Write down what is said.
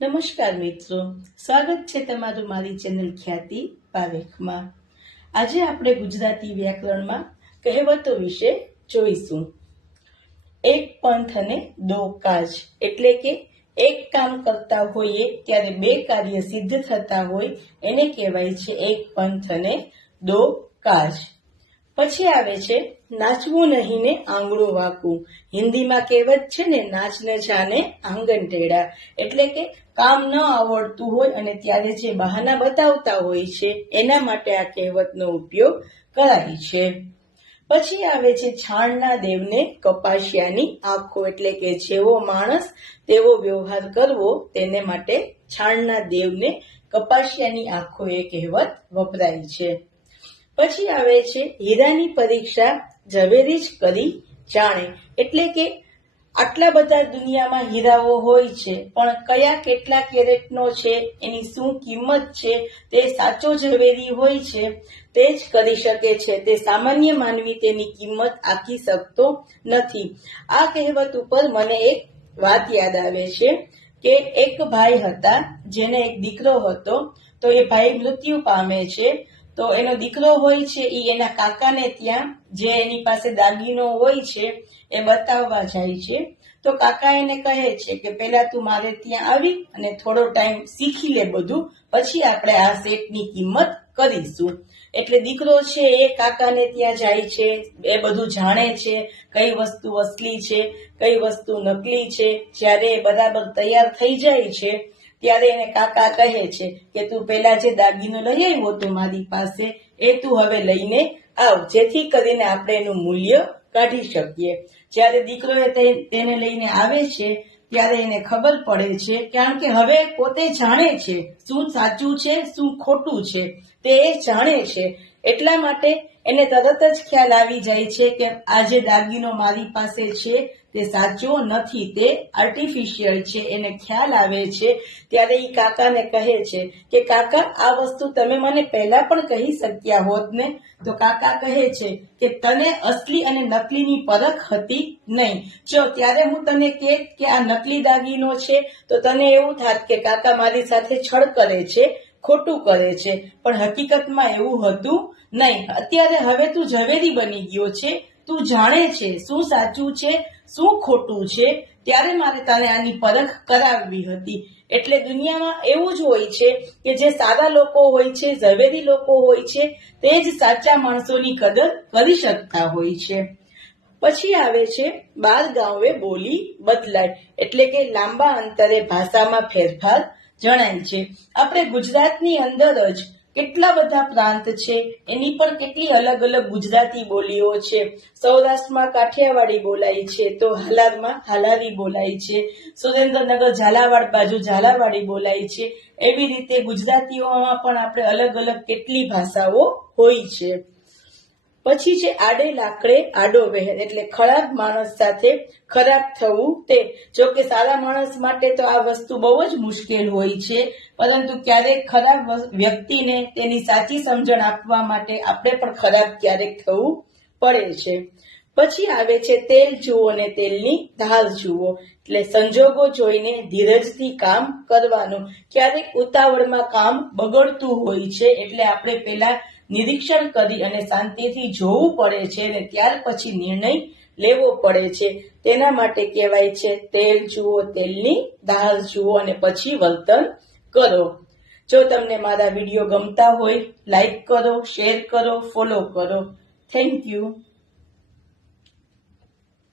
નમસ્કાર મિત્રો, સ્વાગત છે તમારું મારી ચેનલ ખ્યાતિ પારેખમાં। આજે આપણે ગુજરાતી વ્યાકરણમાં કહેવતો વિશે જોઈશું। એક પંથ અને દો કાજ એટલે કે એક કામ કરતા હોઈએ ત્યારે બે કાર્ય સિદ્ધ થતા હોય એને કહેવાય છે એક પંથ અને દો કાજ। પછી આવે છે નાચવું નહીં ને આંગળું વાંકવું। હિન્દીમાં કહેવત છે ને, નાચ ન જાને આંગણ ટેढ़ા, એટલે કે કામ ન આવડતું હોય અને ત્યારે જે બહાના બતાવતા હોય છે એના માટે આ કહેવતનો ઉપયોગ કરાય છે। પછી આવે છે છાણના દેવને કપાસિયાની આંખો, એટલે કે જેવો માણસ તેવો વ્યવહાર કરવો તેને માટે છાણના દેવને કપાસિયાની આંખો એ કહેવત વપરાય છે। પછી આવે છે હીરાની પરીક્ષા ઝવેરી જ કરી જાણે, એટલે કે આટલા બધા દુનિયામાં હીરાઓ હોય છે પણ કયા કેટલા કેરેટનો છે, એની શું કિંમત છે, તે સાચો ઝવેરી હોય છે તે જ કરી શકે છે, તે સામાન્ય માનવી તેની કિંમત આંકી શકતો નથી। આ કહેવત ઉપર મને એક વાત યાદ આવે છે કે એક ભાઈ હતા જેને એક દીકરો હતો, તો એ ભાઈ મૃત્યુ પામે છે તો એનો દીકરો હોય છે એ એના કાકાને ત્યાં જે એની પાસે દાગીનો હોય છે એ બતાવવા જાય છે। તો કાકા એને કહે છે કે પહેલા તું મારે ત્યાં આવી અને થોડો ટાઈમ શીખી લે બધું, પછી આપણે આ સેટની કિંમત કરીશું। એટલે દીકરો છે એ કાકાને ત્યાં જાય છે, એ બધું જાણે છે કઈ વસ્તુ અસલી છે કઈ વસ્તુ નકલી છે। જ્યારે એ બરાબર તૈયાર થઈ જાય છે ત્યારે એને કાકા કહે છે કે તું પેલા જે દાગીનો લઈ આવ્યો હતો મારી પાસે એ તું હવે લઈને આવ, જેથી કરીને આપણે એનું મૂલ્ય કાઢી શકીએ। જ્યારે દીકરો તેને લઈને આવે છે ત્યારે એને ખબર પડે છે, કારણ કે હવે પોતે જાણે છે શું સાચું છે શું ખોટું છે તે એ જાણે છે, એટલા માટે એને તરત જ ખ્યાલ આવી જાય છે કે આ જે દાગીનો મારી પાસે છે તે સાચો નથી, તે આર્ટિફિશિયલ છે, એને ખ્યાલ આવે છે। ત્યારે એ કાકાને કહે છે કે કાકા આ વસ્તુ તમે મને પહેલા પણ કહી શક્યા હોત ને। તો કાકા કહે છે કે તને અસલી અને નકલીની પરખ હતી નહીં, જો ત્યારે હું તને કહેત કે આ નકલી દાગીનો છે તો તને એવું થાત કે કાકા મારી સાથે છળ કરે છે, ખોટું કરે છે, પણ હકીકતમાં એવું હતું નહીં। અત્યારે હવે તું ઝવેરી બની ગયો છે, તું જાણે છે શું સાચું છે શું ખોટું છે, ત્યારે મારે તને આની પરખ કરાવવી હતી। એટલે દુનિયામાં એવું જ હોય છે કે જે સારા લોકો હોય છે, ઝવેરી લોકો હોય છે, તે જ સાચા માણસોની કદર કરી શકતા હોય છે। પછી આવે છે બાર ગાંવે બોલી બદલાય, એટલે કે લાંબા અંતરે ભાષામાં ફેરફાર જણાય છે। આપણે ગુજરાતની અંદર જ કેટલા બધા પ્રાંત છે, એની પણ કેટલી અલગ અલગ ગુજરાતી બોલીઓ છે। સૌરાષ્ટ્રમાં કાઠિયાવાડી બોલાય છે, તો હાલારમાં હાલારી બોલાય છે, સુરેન્દ્રનગર ઝાલાવાડ બાજુ ઝાલાવાડી બોલાય છે, એવી રીતે ગુજરાતીઓમાં પણ આપણે અલગ અલગ કેટલી ભાષાઓ હોય છે। પછી છે આડે લાકડે આડો વહેર, એટલે ખરાબ માણસ સાથે ખરાબ થવું તે। જો કે સારા માણસ માટે તો આ વસ્તુ બહુ જ મુશ્કેલ હોય છે, પરંતુ ક્યારેક ખરાબ વ્યક્તિને તેની સાચી સમજણ આપવા માટે આપણે પણ ખરાબ ક્યારેક થવું પડે છે। પછી આવે છે તેલ જુઓ ને તેલની ધાર જુઓ, એટલે સંજોગો જોઈને ધીરજથી કામ કરવાનું। ક્યારેક ઉતાવળમાં કામ બગડતું હોય છે, એટલે આપણે પેલા નિરીક્ષણ કરી અને શાંતિથી જોવું પડે છે અને ત્યાર પછી નિર્ણય લેવો પડે છે। તેના માટે કહેવાય છે તેલ જુઓ તેલની ધાર જુઓ અને પછી વર્તન કરો। જો તમને મારા વિડીયો ગમતા હોય લાઈક કરો, શેર કરો, ફોલો કરો। Thank you.